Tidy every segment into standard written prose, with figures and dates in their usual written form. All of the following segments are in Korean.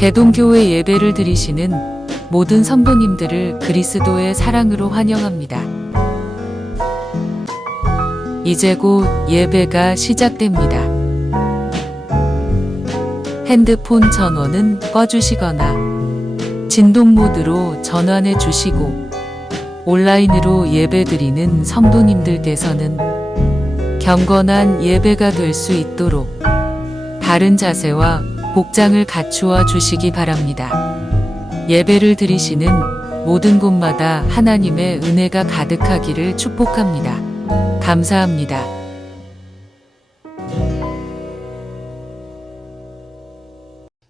개동교회 예배를 드리시는 모든 성도님들을 그리스도의 사랑으로 환영합니다. 이제 곧 예배가 시작됩니다. 핸드폰 전원은 꺼주시거나 진동 모드로 전환해 주시고 온라인으로 예배 드리는 성도님들께서는 경건한 예배가 될 수 있도록 바른 자세와 복장을 갖추어 주시기 바랍니다. 예배를 드리시는 모든 곳마다 하나님의 은혜가 가득하기를 축복합니다. 감사합니다.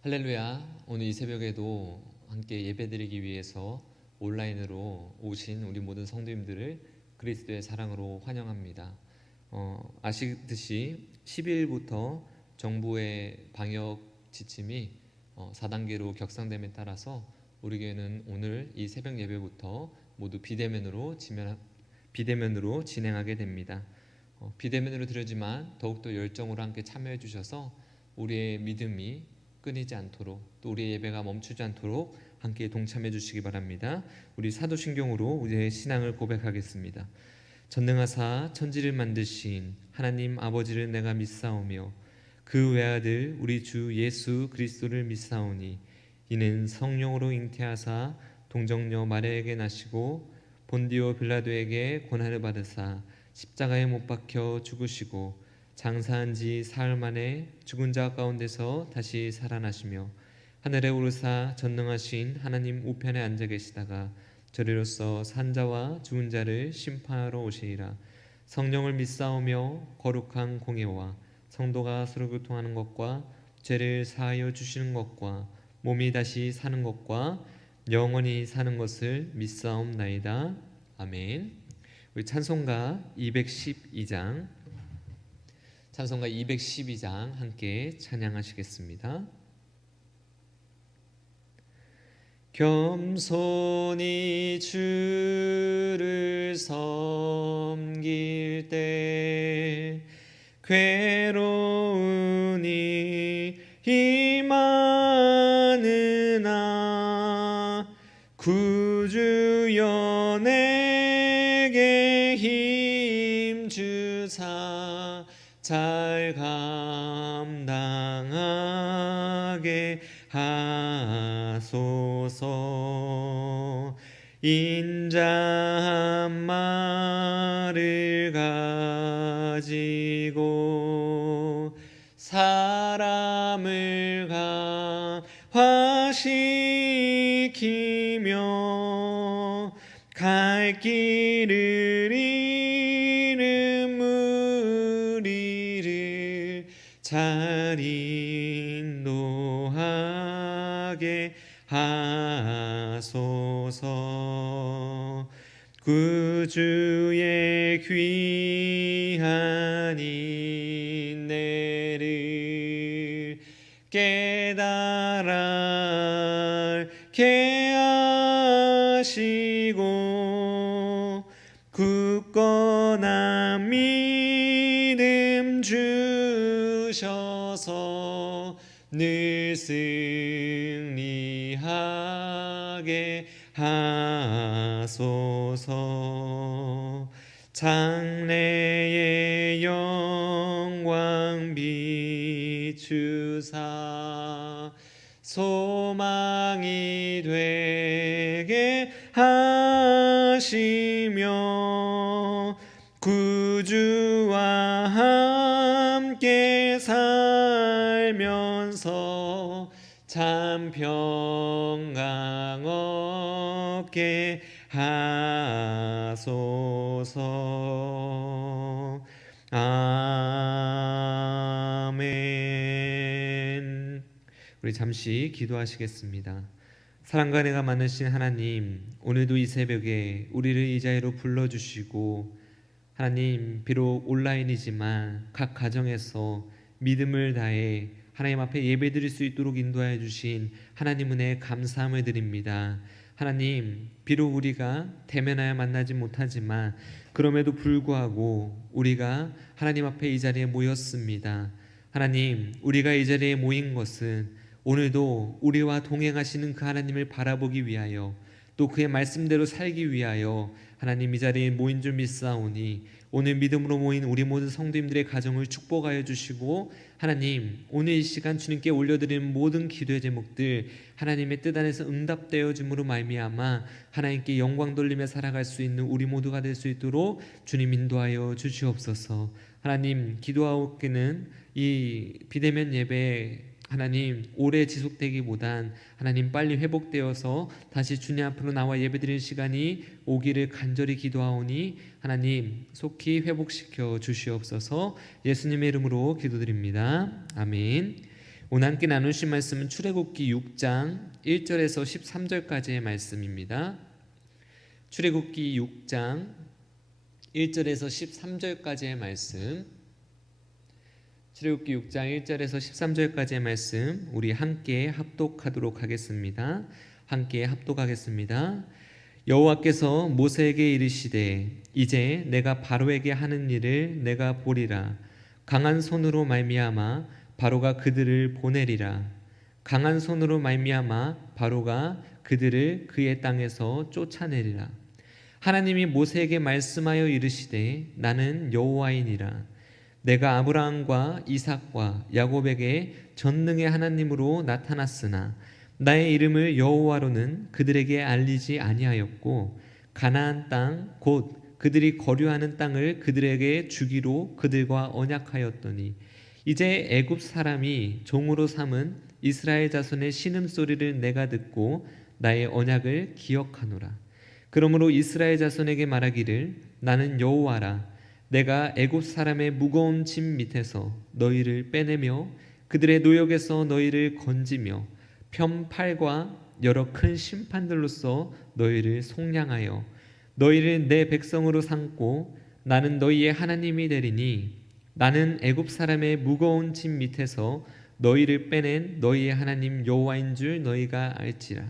할렐루야. 오늘 이 새벽에도 함께 예배드리기 위해서 온라인으로 오신 우리 모든 성도님들을 그리스도의 사랑으로 환영합니다. 아시듯이 12일부터 정부의 방역 지침이 4단계로 격상됨에 따라서 우리 교회는 오늘 이 새벽 예배부터 모두 비대면으로 진행하게 됩니다. 비대면으로 드리지만 더욱더 열정으로 함께 참여해 주셔서 우리의 믿음이 끊이지 않도록 또 우리의 예배가 멈추지 않도록 함께 동참해 주시기 바랍니다. 우리 사도신경으로 우리의 신앙을 고백하겠습니다. 전능하사 천지를 만드신 하나님 아버지를 내가 믿사오며 그 외아들 우리 주 예수 그리스도를 믿사오니 이는 성령으로 잉태하사 동정녀 마리아에게 나시고 본디오 빌라도에게 고난을 받으사 십자가에 못 박혀 죽으시고 장사한 지 사흘 만에 죽은 자 가운데서 다시 살아나시며 하늘에 오르사 전능하신 하나님 우편에 앉아 계시다가 저리로서 산자와 죽은 자를 심판하러 오시리라. 성령을 믿사오며 거룩한 공예와 성도가 서로 교통하는 것과 죄를 사하여 주시는 것과 몸이 다시 사는 것과 영원히 사는 것을 믿사옵나이다. 아멘. 우리 찬송가 212장 함께 찬양하시겠습니다. 겸손히 주를 섬길 때 괴로우니 임하느나 구주여 내게 힘주사 잘 감당하게 하소서. 인자한 말을 가지고 사람을 감화시키며 갈 길을 잃은 무리를 잘 인도하게 하소서. 구주의 귀한 인내를 깨달아 알게 하시고 굳건한 믿음 주셔서 늘 승리하게 하소서. 장래의 영광 비추사 소망이 되게 하시며 구주와 함께 살면서 참 평강 얻게 하소서. 아멘. 우리 잠시 기도하시겠습니다. 사랑과 은혜가 많으신 하나님, 오늘도 이 새벽에 우리를 이 자리로 불러주시고 하나님, 비록 온라인이지만 각 가정에서 믿음을 다해 하나님 앞에 예배드릴 수 있도록 인도하여 주신 하나님 은혜에 감사함을 드립니다. 하나님, 비록 우리가 대면하여 만나지 못하지만 그럼에도 불구하고 우리가 하나님 앞에 이 자리에 모였습니다. 하나님, 우리가 이 자리에 모인 것은 오늘도 우리와 동행하시는 그 하나님을 바라보기 위하여 또 그의 말씀대로 살기 위하여 하나님 이 자리에 모인 줄 믿사오니 오늘 믿음으로 모인 우리 모든 성도님들의 가정을 축복하여 주시고 하나님 오늘 이 시간 주님께 올려드리는 모든 기도의 제목들 하나님의 뜻 안에서 응답되어 줌으로 말미암아 하나님께 영광 돌리며 살아갈 수 있는 우리 모두가 될 수 있도록 주님 인도하여 주시옵소서. 하나님 기도하옵기는 이 비대면 예배 하나님 오래 지속되기보단 하나님 빨리 회복되어서 다시 주님 앞으로 나와 예배드릴 시간이 오기를 간절히 기도하오니 하나님 속히 회복시켜 주시옵소서. 예수님의 이름으로 기도드립니다. 아멘. 오늘 함께 나누신 말씀은 출애굽기 6장 1절에서 13절까지의 말씀입니다. 출애굽기 6장 1절에서 13절까지의 말씀, 출애굽기 6장 1절에서 13절까지의 말씀 우리 함께 합독하도록 하겠습니다. 함께 합독하겠습니다. 여호와께서 모세에게 이르시되 이제 내가 바로에게 하는 일을 내가 보리라. 강한 손으로 말미암아 바로가 그들을 보내리라. 강한 손으로 말미암아 바로가 그들을 그의 땅에서 쫓아내리라. 하나님이 모세에게 말씀하여 이르시되 나는 여호와이니라. 내가 아브라함과 이삭과 야곱에게 전능의 하나님으로 나타났으나 나의 이름을 여호와로는 그들에게 알리지 아니하였고 가나안 땅 곧 그들이 거류하는 땅을 그들에게 주기로 그들과 언약하였더니 이제 애굽 사람이 종으로 삼은 이스라엘 자손의 신음소리를 내가 듣고 나의 언약을 기억하노라. 그러므로 이스라엘 자손에게 말하기를 나는 여호와라. 내가 애굽 사람의 무거운 짐 밑에서 너희를 빼내며 그들의 노역에서 너희를 건지며 편팔과 여러 큰 심판들로서 너희를 속량하여 너희를 내 백성으로 삼고 나는 너희의 하나님이 되리니 나는 애굽 사람의 무거운 짐 밑에서 너희를 빼낸 너희의 하나님 여호와인 줄 너희가 알지라.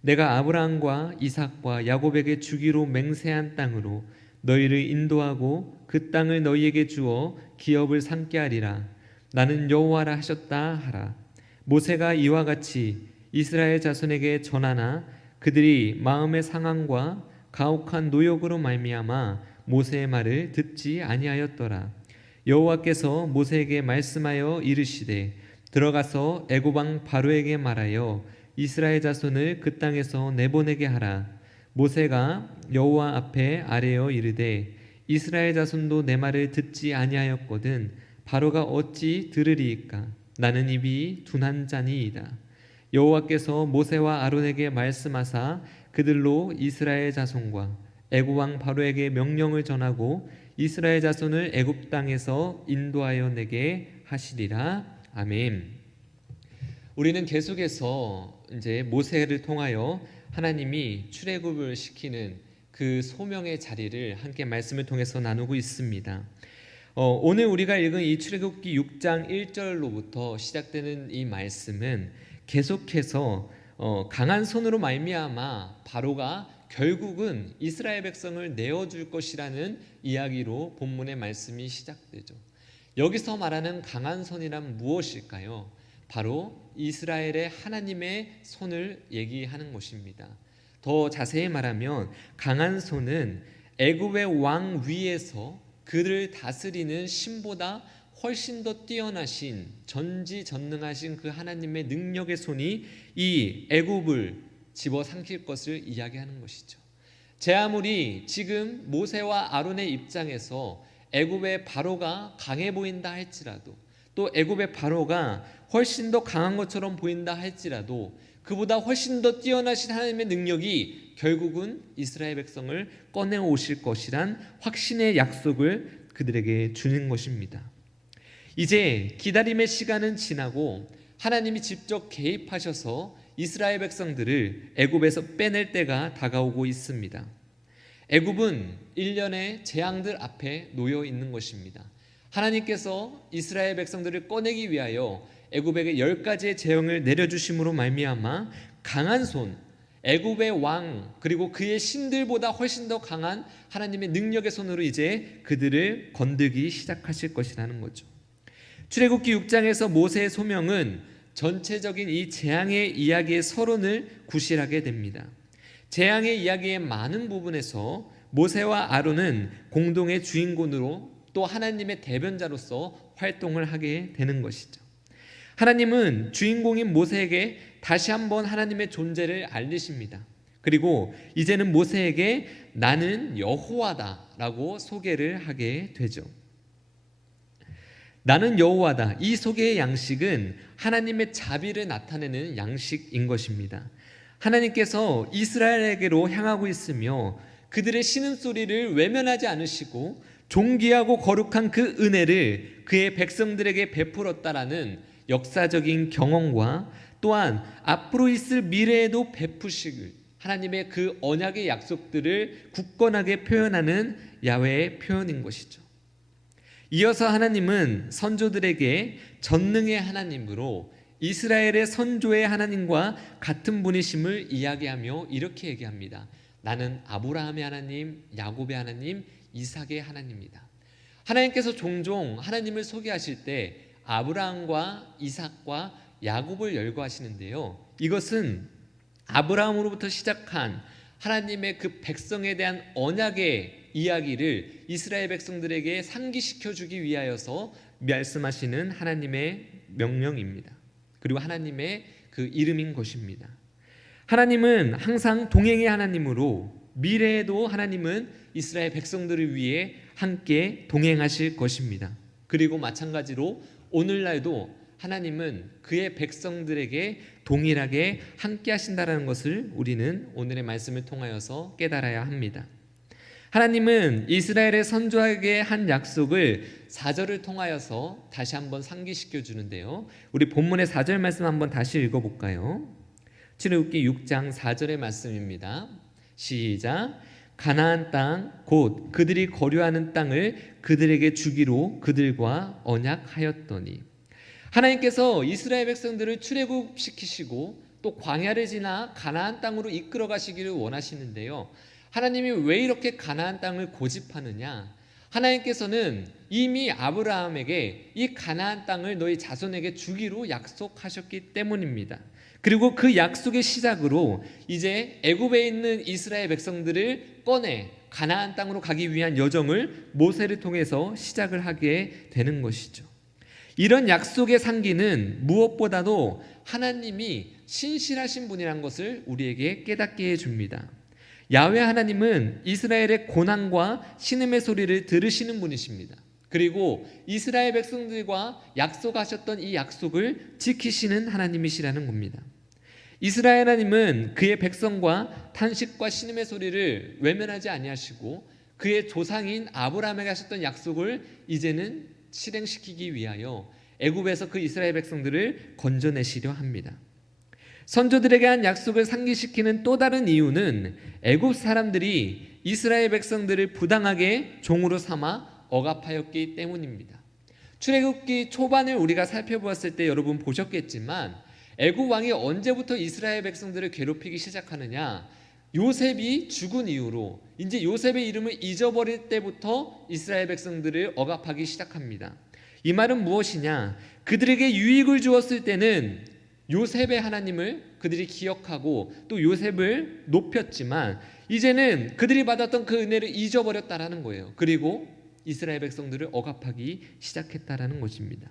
내가 아브라함과 이삭과 야곱에게 주기로 맹세한 땅으로 너희를 인도하고 그 땅을 너희에게 주어 기업을 삼게 하리라. 나는 여호와라 하셨다 하라. 모세가 이와 같이 이스라엘 자손에게 전하나 그들이 마음의 상함과 가혹한 노역으로 말미암아 모세의 말을 듣지 아니하였더라. 여호와께서 모세에게 말씀하여 이르시되 들어가서 애굽 왕 바로에게 말하여 이스라엘 자손을 그 땅에서 내보내게 하라. 모세가 여호와 앞에 아뢰어 이르되 이스라엘 자손도 내 말을 듣지 아니하였거든 바로가 어찌 들으리이까. 나는 입이 둔한 자니이다. 여호와께서 모세와 아론에게 말씀하사 그들로 이스라엘 자손과 애굽 왕 바로에게 명령을 전하고 이스라엘 자손을 애굽 땅에서 인도하여 내게 하시리라. 아멘. 우리는 계속해서 이제 모세를 통하여 하나님이 출애굽을 시키는 그 소명의 자리를 함께 말씀을 통해서 나누고 있습니다. 오늘 우리가 읽은 이 출애굽기 6장 1절로부터 시작되는 이 말씀은 계속해서 강한 손으로 말미암아 바로가 결국은 이스라엘 백성을 내어줄 것이라는 이야기로 본문의 말씀이 시작되죠. 여기서 말하는 강한 손이란 무엇일까요? 바로 이스라엘의 하나님의 손을 얘기하는 것입니다. 더 자세히 말하면 강한 손은 애굽의 왕 위에서 그를 다스리는 신보다 훨씬 더 뛰어나신 전지전능하신 그 하나님의 능력의 손이 이 애굽을 집어삼킬 것을 이야기하는 것이죠. 제 아무리 지금 모세와 아론의 입장에서 애굽의 바로가 강해 보인다 할지라도 또 애굽의 바로가 훨씬 더 강한 것처럼 보인다 할지라도 그보다 훨씬 더 뛰어나신 하나님의 능력이 결국은 이스라엘 백성을 꺼내 오실 것이란 확신의 약속을 그들에게 주는 것입니다. 이제 기다림의 시간은 지나고 하나님이 직접 개입하셔서 이스라엘 백성들을 애굽에서 빼낼 때가 다가오고 있습니다. 애굽은 일련의 재앙들 앞에 놓여 있는 것입니다. 하나님께서 이스라엘 백성들을 꺼내기 위하여 애굽에게 10가지의 재앙을 내려주심으로 말미암아 강한 손, 애굽의 왕 그리고 그의 신들보다 훨씬 더 강한 하나님의 능력의 손으로 이제 그들을 건들기 시작하실 것이라는 거죠. 출애굽기 6장에서 모세의 소명은 전체적인 이 재앙의 이야기의 서론을 구실하게 됩니다. 재앙의 이야기의 많은 부분에서 모세와 아론은 공동의 주인공으로 또 하나님의 대변자로서 활동을 하게 되는 것이죠. 하나님은 주인공인 모세에게 다시 한번 하나님의 존재를 알리십니다. 그리고 이제는 모세에게 나는 여호와다라고 소개를 하게 되죠. 나는 여호와다. 이 소개의 양식은 하나님의 자비를 나타내는 양식인 것입니다. 하나님께서 이스라엘에게로 향하고 있으며 그들의 신음소리를 외면하지 않으시고 존귀하고 거룩한 그 은혜를 그의 백성들에게 베풀었다라는 역사적인 경험과 또한 앞으로 있을 미래에도 베푸시길 하나님의 그 언약의 약속들을 굳건하게 표현하는 야훼의 표현인 것이죠. 이어서 하나님은 선조들에게 전능의 하나님으로 이스라엘의 선조의 하나님과 같은 분이심을 이야기하며 이렇게 얘기합니다. 나는 아브라함의 하나님, 야곱의 하나님, 이삭의 하나님이다. 하나님께서 종종 하나님을 소개하실 때 아브라함과 이삭과 야곱을 열거하시는데요. 이것은 아브라함으로부터 시작한 하나님의 그 백성에 대한 언약의 이야기를 이스라엘 백성들에게 상기시켜 주기 위하여서 말씀하시는 하나님의 명령입니다. 그리고 하나님의 그 이름인 것입니다. 하나님은 항상 동행의 하나님으로 미래에도 하나님은 이스라엘 백성들을 위해 함께 동행하실 것입니다. 그리고 마찬가지로 오늘날도 하나님은 그의 백성들에게 동일하게 함께 하신다는 것을 우리는 오늘의 말씀을 통하여서 깨달아야 합니다. 하나님은 이스라엘의 선조에게 한 약속을 4절을 통하여서 다시 한번 상기시켜 주는데요. 우리 본문의 4절 말씀 한번 다시 읽어볼까요? 출애굽기 6장 4절의 말씀입니다. 시작. 가나안 땅 곧 그들이 거류하는 땅을 그들에게 주기로 그들과 언약하였더니. 하나님께서 이스라엘 백성들을 출애굽시키시고 또 광야를 지나 가나안 땅으로 이끌어 가시기를 원하시는데요. 하나님이 왜 이렇게 가나안 땅을 고집하느냐? 하나님께서는 이미 아브라함에게 이 가나안 땅을 너희 자손에게 주기로 약속하셨기 때문입니다. 그리고 그 약속의 시작으로 이제 애굽에 있는 이스라엘 백성들을 꺼내 가나안 땅으로 가기 위한 여정을 모세를 통해서 시작을 하게 되는 것이죠. 이런 약속의 상기는 무엇보다도 하나님이 신실하신 분이란 것을 우리에게 깨닫게 해줍니다. 야훼 하나님은 이스라엘의 고난과 신음의 소리를 들으시는 분이십니다. 그리고 이스라엘 백성들과 약속하셨던 이 약속을 지키시는 하나님이시라는 겁니다. 이스라엘 하나님은 그의 백성과 탄식과 신음의 소리를 외면하지 아니하시고 그의 조상인 아브라함에게 하셨던 약속을 이제는 실행시키기 위하여 애굽에서 그 이스라엘 백성들을 건져내시려 합니다. 선조들에게 한 약속을 상기시키는 또 다른 이유는 애굽 사람들이 이스라엘 백성들을 부당하게 종으로 삼아 억압하였기 때문입니다. 출애굽기 초반을 우리가 살펴보았을 때 여러분 보셨겠지만 애굽 왕이 언제부터 이스라엘 백성들을 괴롭히기 시작하느냐? 요셉이 죽은 이후로 이제 요셉의 이름을 잊어버릴 때부터 이스라엘 백성들을 억압하기 시작합니다. 이 말은 무엇이냐? 그들에게 유익을 주었을 때는 요셉의 하나님을 그들이 기억하고 또 요셉을 높였지만 이제는 그들이 받았던 그 은혜를 잊어버렸다라는 거예요. 그리고 이스라엘 백성들을 억압하기 시작했다라는 것입니다.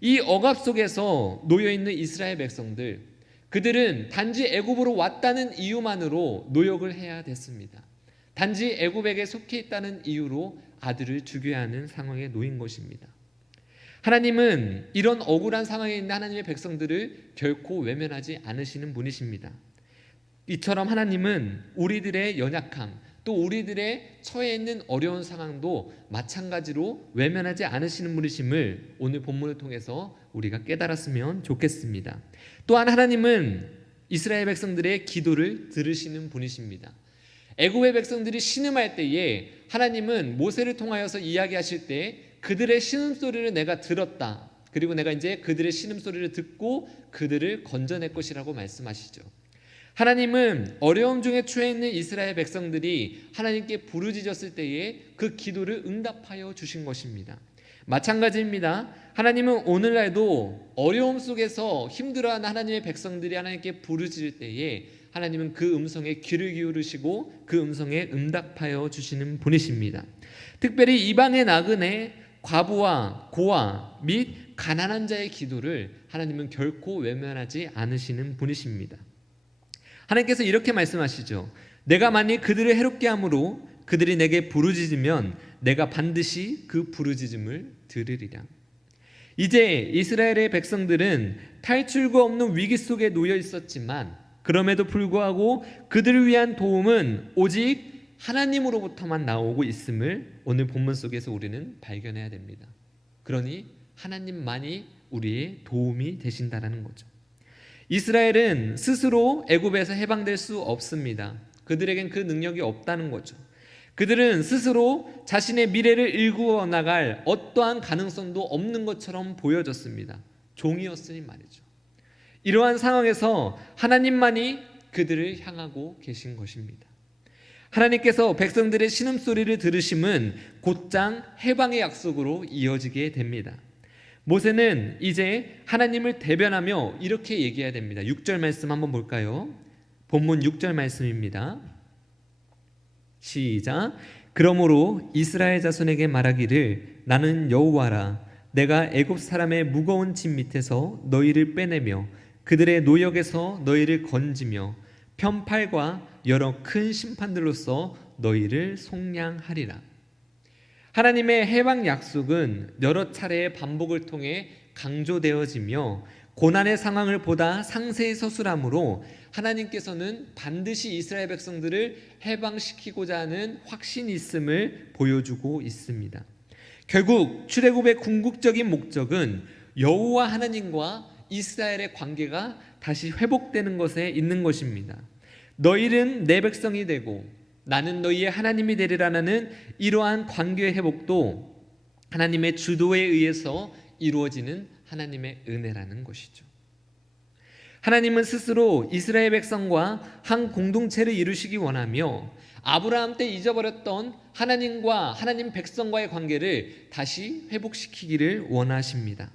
이 억압 속에서 놓여있는 이스라엘 백성들, 그들은 단지 애굽으로 왔다는 이유만으로 노역을 해야 됐습니다. 단지 애굽에게 속해 있다는 이유로 아들을 죽여야 하는 상황에 놓인 것입니다. 하나님은 이런 억울한 상황에 있는 하나님의 백성들을 결코 외면하지 않으시는 분이십니다. 이처럼 하나님은 우리들의 연약함, 또 우리들의 처해 있는 어려운 상황도 마찬가지로 외면하지 않으시는 분이심을 오늘 본문을 통해서 우리가 깨달았으면 좋겠습니다. 또한 하나님은 이스라엘 백성들의 기도를 들으시는 분이십니다. 애굽의 백성들이 신음할 때에 하나님은 모세를 통하여서 이야기하실 때 그들의 신음소리를 내가 들었다. 그리고 내가 이제 그들의 신음소리를 듣고 그들을 건져낼 것이라고 말씀하시죠. 하나님은 어려움 중에 처해 있는 이스라엘 백성들이 하나님께 부르짖었을 때에 그 기도를 응답하여 주신 것입니다. 마찬가지입니다. 하나님은 오늘날도 어려움 속에서 힘들어하는 하나님의 백성들이 하나님께 부르짖을 때에 하나님은 그 음성에 귀를 기울이시고 그 음성에 응답하여 주시는 분이십니다. 특별히 이방의 나그네, 과부와 고아 및 가난한 자의 기도를 하나님은 결코 외면하지 않으시는 분이십니다. 하나님께서 이렇게 말씀하시죠. 내가 만일 그들을 해롭게 함으로 그들이 내게 부르짖으면 내가 반드시 그 부르짖음을 들으리라. 이제 이스라엘의 백성들은 탈출구 없는 위기 속에 놓여 있었지만 그럼에도 불구하고 그들을 위한 도움은 오직 하나님으로부터만 나오고 있음을 오늘 본문 속에서 우리는 발견해야 됩니다. 그러니 하나님만이 우리의 도움이 되신다라는 거죠. 이스라엘은 스스로 애굽에서 해방될 수 없습니다. 그들에겐 그 능력이 없다는 거죠. 그들은 스스로 자신의 미래를 일구어 나갈 어떠한 가능성도 없는 것처럼 보여졌습니다. 종이었으니 말이죠. 이러한 상황에서 하나님만이 그들을 향하고 계신 것입니다. 하나님께서 백성들의 신음소리를 들으심은 곧장 해방의 약속으로 이어지게 됩니다. 모세는 이제 하나님을 대변하며 이렇게 얘기해야 됩니다. 6절 말씀 한번 볼까요? 본문 6절 말씀입니다. 시작. 그러므로 이스라엘 자손에게 말하기를 나는 여호와라. 내가 애굽 사람의 무거운 짐 밑에서 너희를 빼내며 그들의 노역에서 너희를 건지며 편팔과 여러 큰 심판들로서 너희를 속량하리라. 하나님의 해방 약속은 여러 차례의 반복을 통해 강조되어지며 고난의 상황을 보다 상세히 서술하므로 하나님께서는 반드시 이스라엘 백성들을 해방시키고자 하는 확신이 있음을 보여주고 있습니다. 결국 출애굽의 궁극적인 목적은 여호와 하나님과 이스라엘의 관계가 다시 회복되는 것에 있는 것입니다. 너희는 내 백성이 되고 나는 너희의 하나님이 되리라는 이러한 관계의 회복도 하나님의 주도에 의해서 이루어지는 하나님의 은혜라는 것이죠. 하나님은 스스로 이스라엘 백성과 한 공동체를 이루시기 원하며 아브라함 때 잊어버렸던 하나님과 하나님 백성과의 관계를 다시 회복시키기를 원하십니다.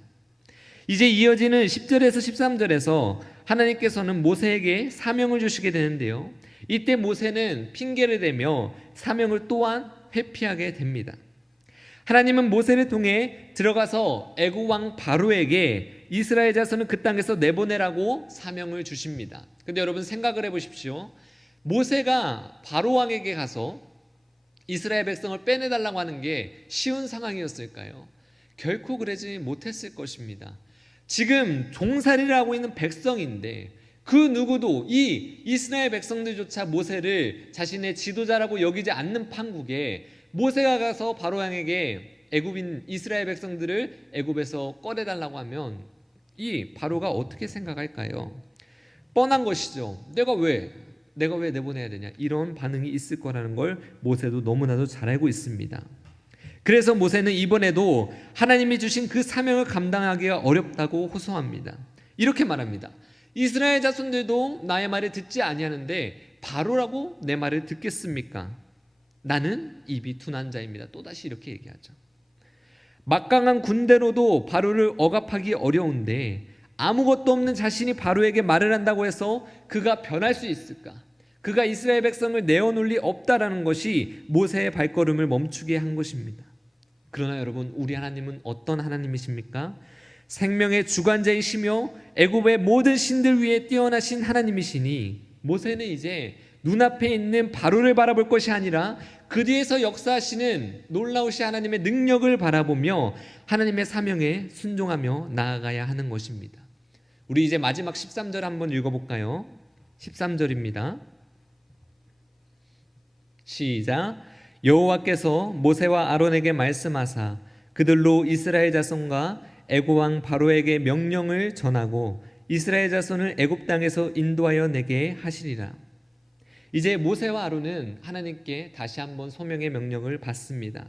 이제 이어지는 10절에서 13절에서 하나님께서는 모세에게 사명을 주시게 되는데요. 이때 모세는 핑계를 대며 사명을 또한 회피하게 됩니다. 하나님은 모세를 통해 들어가서 애굽 왕 바로에게 이스라엘 자손은 그 땅에서 내보내라고 사명을 주십니다. 근데 여러분 생각을 해보십시오. 모세가 바로 왕에게 가서 이스라엘 백성을 빼내달라고 하는 게 쉬운 상황이었을까요? 결코 그러지 못했을 것입니다. 지금 종살이를 하고 있는 백성인데 그 누구도 이 이스라엘 백성들조차 모세를 자신의 지도자라고 여기지 않는 판국에 모세가 가서 바로 왕에게 애굽인 이스라엘 백성들을 애굽에서 꺼내달라고 하면 이 바로가 어떻게 생각할까요? 뻔한 것이죠. 내가 왜 내보내야 되냐, 이런 반응이 있을 거라는 걸 모세도 너무나도 잘 알고 있습니다. 그래서 모세는 이번에도 하나님이 주신 그 사명을 감당하기가 어렵다고 호소합니다. 이렇게 말합니다. 이스라엘 자손들도 나의 말을 듣지 아니하는데 바로라고 내 말을 듣겠습니까? 나는 입이 둔한 자입니다. 또다시 이렇게 얘기하죠. 막강한 군대로도 바로를 억압하기 어려운데 아무것도 없는 자신이 바로에게 말을 한다고 해서 그가 변할 수 있을까? 그가 이스라엘 백성을 내어놓을 리 없다라는 것이 모세의 발걸음을 멈추게 한 것입니다. 그러나 여러분, 우리 하나님은 어떤 하나님이십니까? 생명의 주관자이시며 애굽의 모든 신들 위에 뛰어나신 하나님이시니 모세는 이제 눈앞에 있는 바로를 바라볼 것이 아니라 그 뒤에서 역사하시는 놀라우신 하나님의 능력을 바라보며 하나님의 사명에 순종하며 나아가야 하는 것입니다. 우리 이제 마지막 13절 한번 읽어볼까요? 13절입니다. 시작. 여호와께서 모세와 아론에게 말씀하사 그들로 이스라엘 자손과 애굽 왕 바로에게 명령을 전하고 이스라엘 자손을 애굽 땅에서 인도하여 내게 하시리라. 이제 모세와 아론은 하나님께 다시 한번 소명의 명령을 받습니다.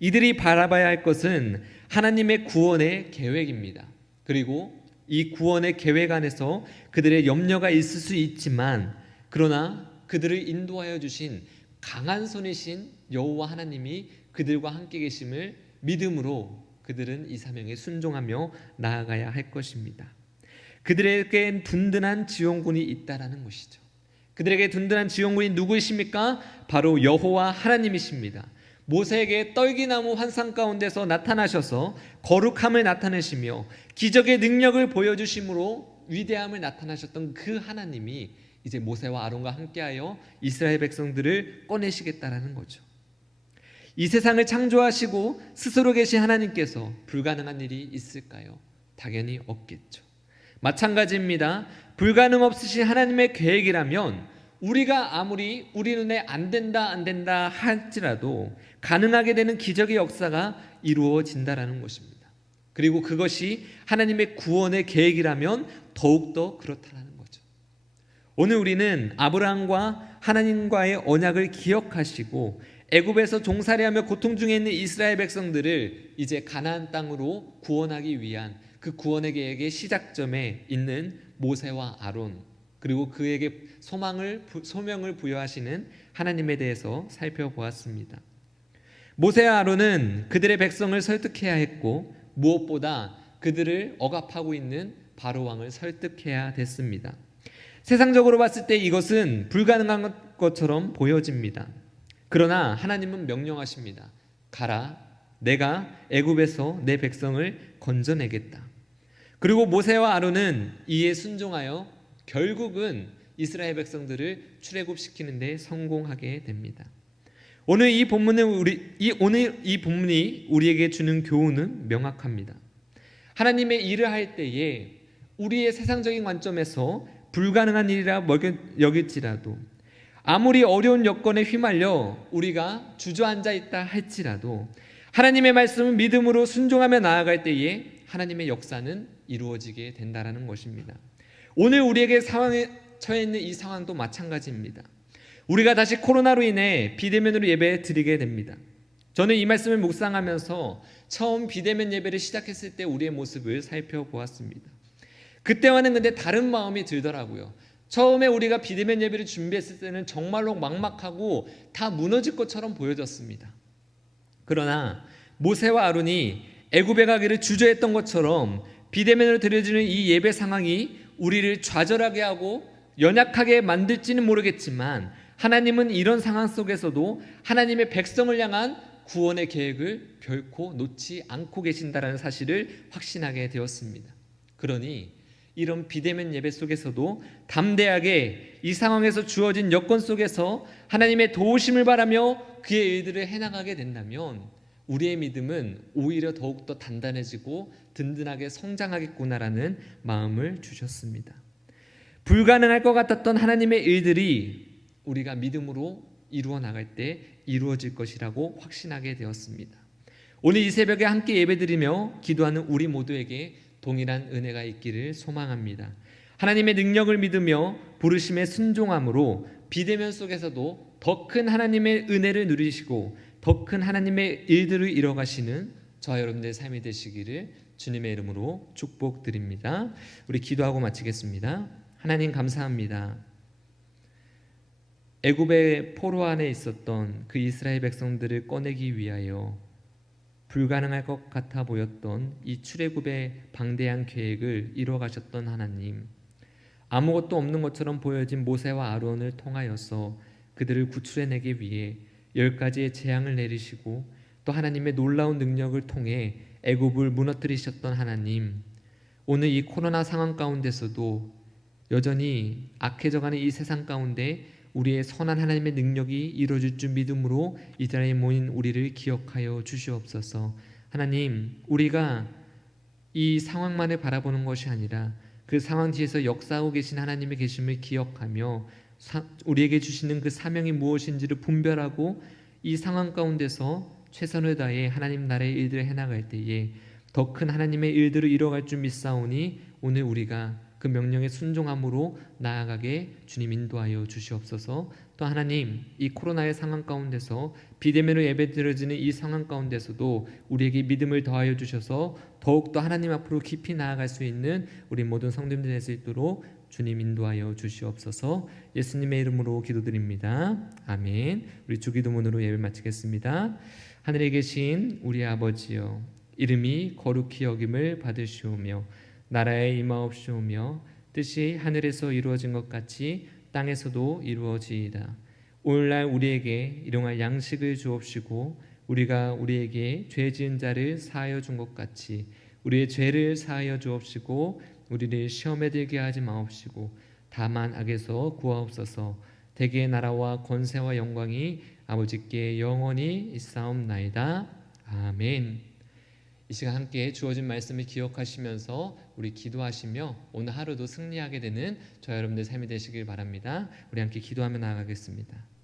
이들이 바라봐야 할 것은 하나님의 구원의 계획입니다. 그리고 이 구원의 계획 안에서 그들의 염려가 있을 수 있지만 그러나 그들을 인도하여 주신 강한 손이신 여호와 하나님이 그들과 함께 계심을 믿음으로 그들은 이 사명에 순종하며 나아가야 할 것입니다. 그들에겐 든든한 지원군이 있다라는 것이죠. 그들에게 든든한 지원군이 누구이십니까? 바로 여호와 하나님이십니다. 모세에게 떨기나무 환상 가운데서 나타나셔서 거룩함을 나타내시며 기적의 능력을 보여주심으로 위대함을 나타나셨던 그 하나님이 이제 모세와 아론과 함께하여 이스라엘 백성들을 꺼내시겠다라는 거죠. 이 세상을 창조하시고 스스로 계신 하나님께서 불가능한 일이 있을까요? 당연히 없겠죠. 마찬가지입니다. 불가능 없으신 하나님의 계획이라면 우리가 아무리 우리 눈에 안 된다 할지라도 가능하게 되는 기적의 역사가 이루어진다라는 것입니다. 그리고 그것이 하나님의 구원의 계획이라면 더욱더 그렇다는 거죠. 오늘 우리는 아브라함과 하나님과의 언약을 기억하시고 애굽에서 종살이하며 고통 중에 있는 이스라엘 백성들을 이제 가나안 땅으로 구원하기 위한 그 구원의 계획의 시작점에 있는 모세와 아론, 그리고 그에게 소명을 부여하시는 하나님에 대해서 살펴보았습니다. 모세와 아론은 그들의 백성을 설득해야 했고 무엇보다 그들을 억압하고 있는 바로 왕을 설득해야 됐습니다. 세상적으로 봤을 때 이것은 불가능한 것처럼 보여집니다. 그러나 하나님은 명령하십니다. 가라, 내가 애굽에서 내 백성을 건져내겠다. 그리고 모세와 아론은 이에 순종하여 결국은 이스라엘 백성들을 출애굽시키는 데 성공하게 됩니다. 오늘 이 본문이 우리에게 주는 교훈은 명확합니다. 하나님의 일을 할 때에 우리의 세상적인 관점에서 불가능한 일이라 여길지라도, 아무리 어려운 여건에 휘말려 우리가 주저앉아 있다 할지라도 하나님의 말씀을 믿음으로 순종하며 나아갈 때에 하나님의 역사는 이루어지게 된다라는 것입니다. 오늘 우리에게 상황에 처해 있는 이 상황도 마찬가지입니다. 우리가 다시 코로나로 인해 비대면으로 예배 드리게 됩니다. 저는 이 말씀을 묵상하면서 처음 비대면 예배를 시작했을 때 우리의 모습을 살펴보았습니다. 그때와는 근데 다른 마음이 들더라고요. 처음에 우리가 비대면 예배를 준비했을 때는 정말로 막막하고 다 무너질 것처럼 보여졌습니다. 그러나 모세와 아론이 애굽에 가기를 주저했던 것처럼 비대면으로 드려지는 이 예배 상황이 우리를 좌절하게 하고 연약하게 만들지는 모르겠지만 하나님은 이런 상황 속에서도 하나님의 백성을 향한 구원의 계획을 결코 놓지 않고 계신다는 사실을 확신하게 되었습니다. 그러니 이런 비대면 예배 속에서도 담대하게 이 상황에서 주어진 여건 속에서 하나님의 도우심을 바라며 그의 일들을 해나가게 된다면 우리의 믿음은 오히려 더욱더 단단해지고 든든하게 성장하겠구나라는 마음을 주셨습니다. 불가능할 것 같았던 하나님의 일들이 우리가 믿음으로 이루어 나갈 때 이루어질 것이라고 확신하게 되었습니다. 오늘 이 새벽에 함께 예배드리며 기도하는 우리 모두에게 동일한 은혜가 있기를 소망합니다. 하나님의 능력을 믿으며 부르심에 순종함으로 비대면 속에서도 더 큰 하나님의 은혜를 누리시고 더 큰 하나님의 일들을 이뤄가시는 저와 여러분들의 삶이 되시기를 주님의 이름으로 축복드립니다. 우리 기도하고 마치겠습니다. 하나님 감사합니다. 애굽의 포로 안에 있었던 그 이스라엘 백성들을 꺼내기 위하여 불가능할 것 같아 보였던 이 출애굽의 방대한 계획을 이뤄가셨던 하나님, 아무것도 없는 것처럼 보여진 모세와 아론을 통하여서 그들을 구출해내기 위해 10가지의 재앙을 내리시고 또 하나님의 놀라운 능력을 통해 애굽을 무너뜨리셨던 하나님, 오늘 이 코로나 상황 가운데서도 여전히 악해져가는 이 세상 가운데 우리의 선한 하나님의 능력이 이루어질 줄 믿음으로 이 자리에 모인 우리를 기억하여 주시옵소서. 하나님, 우리가 이 상황만을 바라보는 것이 아니라 그 상황 뒤에서 역사하고 계신 하나님의 계심을 기억하며 우리에게 주시는 그 사명이 무엇인지를 분별하고 이 상황 가운데서 최선을 다해 하나님 나라의 일들을 해나갈 때에 더 큰 하나님의 일들을 이뤄갈 줄 믿사오니 오늘 우리가 그 명령에 순종함으로 나아가게 주님 인도하여 주시옵소서. 또 하나님, 이 코로나의 상황 가운데서 비대면으로 예배드려지는 이 상황 가운데서도 우리에게 믿음을 더하여 주셔서 더욱더 하나님 앞으로 깊이 나아갈 수 있는 우리 모든 성도님들 될 수 있도록 주님 인도하여 주시옵소서. 예수님의 이름으로 기도드립니다. 아멘. 우리 주기도문으로 예배 마치겠습니다. 하늘에 계신 우리 아버지여, 이름이 거룩히 여김을 받으시오며 나라에 임하옵시오며 뜻이 하늘에서 이루어진 것 같이 땅에서도 이루어지이다. 오늘날 우리에게 일용할 양식을 주옵시고 우리가 우리에게 죄 지은 자를 사하여 준 것 같이 우리의 죄를 사하여 주옵시고 우리를 시험에 들게 하지 마옵시고 다만 악에서 구하옵소서. 대개의 나라와 권세와 영광이 아버지께 영원히 있사옵나이다. 아멘. 이 시간 함께 주어진 말씀을 기억하시면서 우리 기도하시며 오늘 하루도 승리하게 되는 저와 여러분들 삶이 되시길 바랍니다. 우리 함께 기도하며 나아가겠습니다.